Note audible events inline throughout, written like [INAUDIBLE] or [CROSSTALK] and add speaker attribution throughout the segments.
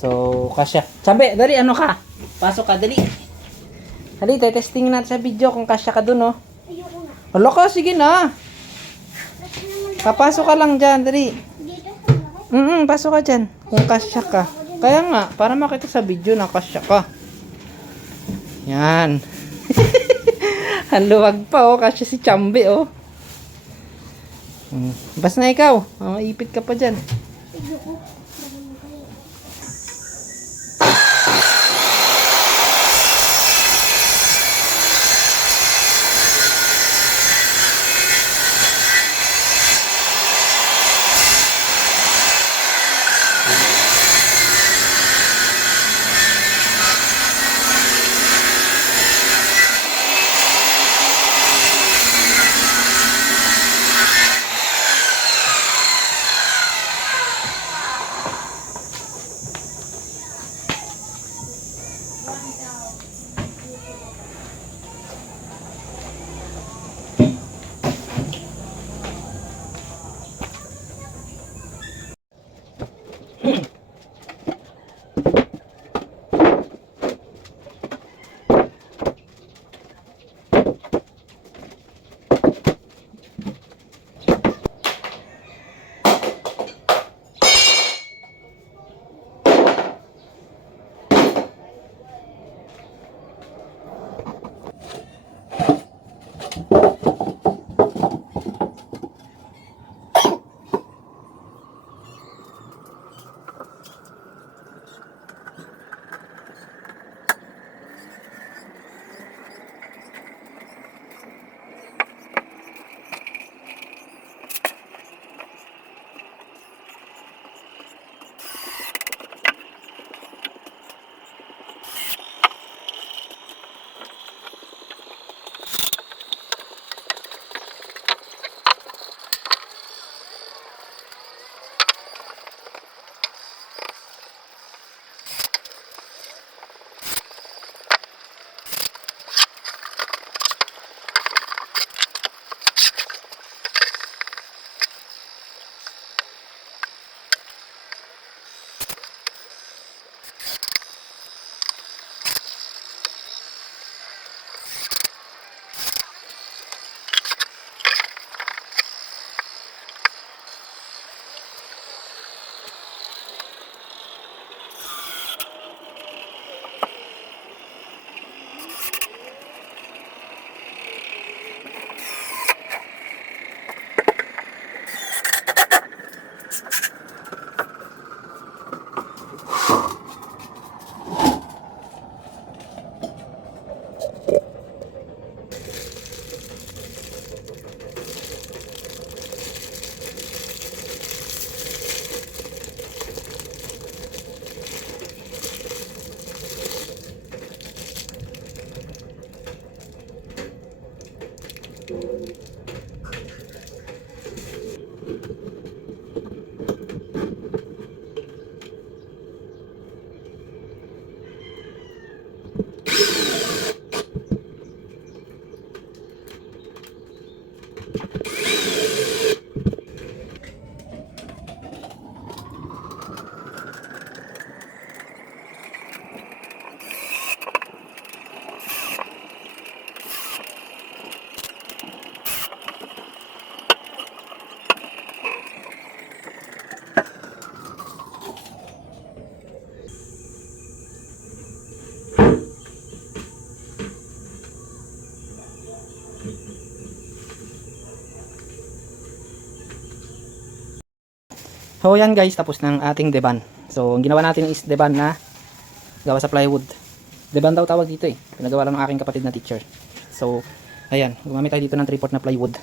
Speaker 1: So, kasya. Sabi, dali, ano ka? Pasok ka, dali. Dali, testing natin sa video kung kasya ka dun, oh.
Speaker 2: Ayoko na.
Speaker 1: Hala ka, sige na. Papasok ka lang dyan, dali.
Speaker 2: dito malaki.
Speaker 1: Mm pasok ka dyan. Kung kasya ka. Kaya nga, para makita sa video na kasya ka. Yan. [LAUGHS] Ang luwag pa, oh. Kasya si Chambi, oh. Mm. Basta na ikaw. Maipit ka pa dyan.
Speaker 2: Ayoko. Thank you.
Speaker 1: So yan guys, tapos ng ating deban. So ang ginawa natin is deban na gawa sa plywood. Deban daw tawag dito eh. Pinagawa lang ng aking kapatid na teacher. So ayan, gumamit tayo dito ng 3 na plywood.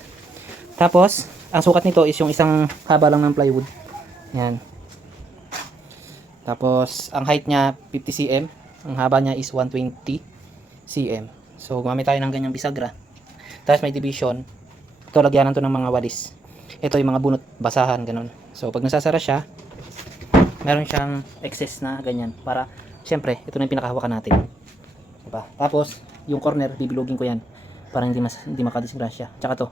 Speaker 1: Tapos, ang sukat nito is yung isang haba lang ng plywood. Yan. Tapos, ang height niya 50 cm. Ang haba niya is 120 cm. So, gumamit tayo ng ganyang bisagra. Tapos may division. Ito, lagyanan to ng mga walis. Ito yung mga bunot, basahan, ganun. So, pag nasasara siya, meron siyang excess na ganyan. Para, syempre, ito na yung pinakahawakan natin. Diba? Tapos, yung corner, bibilugin ko yan. Para hindi, mas, hindi makadisgrasya. Tsaka to.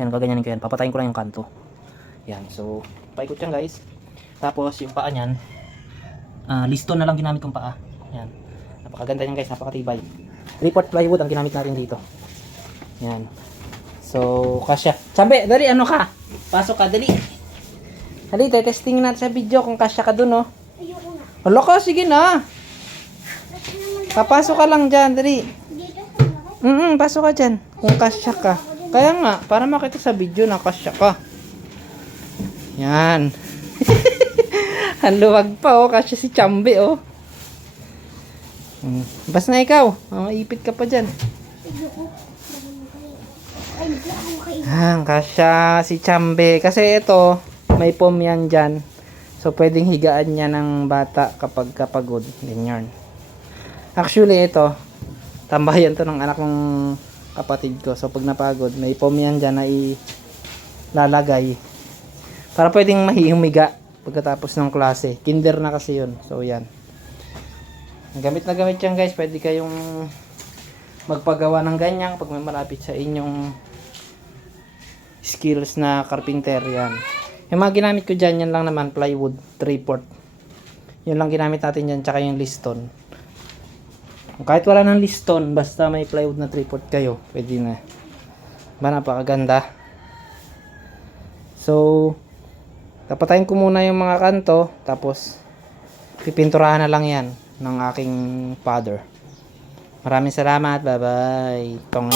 Speaker 1: Yan, gaganyanin ko yan. Papatayin ko lang yung kanto. Yan, so, paikot yan guys. Tapos, yung paa niyan, ah, liston na lang ginamit kong paa. Yan. Napakaganda niyan guys, napakatibay. Report plywood ang ginamit natin dito. Yan. So, kasya. Sabi, dali, ano ka? Pasok ka, dali. Dali, testing natin sa video kung kasya ka dun, oh.
Speaker 2: Ayoko na.
Speaker 1: Hala ka, sige na. Papasok ka lang dyan, dali.
Speaker 2: dito sa malaki.
Speaker 1: Mm pasok ka dyan. Kung kasya ka. Kaya nga, para makita sa video na kasya ka. Yan. [LAUGHS] Ang luwag pa, oh. Kasya si Chambe, oh. Mm. Bas na ikaw. Mamaipit ka pa dyan.
Speaker 2: Ayoko. Kayo.
Speaker 1: Ah, kasya si Chambe. Kasi ito, may foam yan dyan. So, pwedeng higaan niya ng bata kapag kapagod. Ganyan. Actually, ito, tambayan to ng anak ng kapatid ko. So, pag napagod, may foam yan dyan na ilalagay. Para pwedeng mahihumiga pagkatapos ng klase. Kinder na kasi yun. So, yan. Gamit na gamit yan guys. Pwede kayong magpagawa ng ganyan pag may malapit sa inyong skills na carpenter yan. Yung mga ginamit ko dyan, yan lang naman, plywood, 3-port. Yun lang ginamit natin dyan, tsaka yung liston. Kahit wala ng liston, basta may plywood na 3-port kayo, pwede na. Ba, napakaganda. So, tapatayin ko muna yung mga kanto, tapos pipinturahan na lang yan ng aking father. Maraming salamat, bye-bye. Tong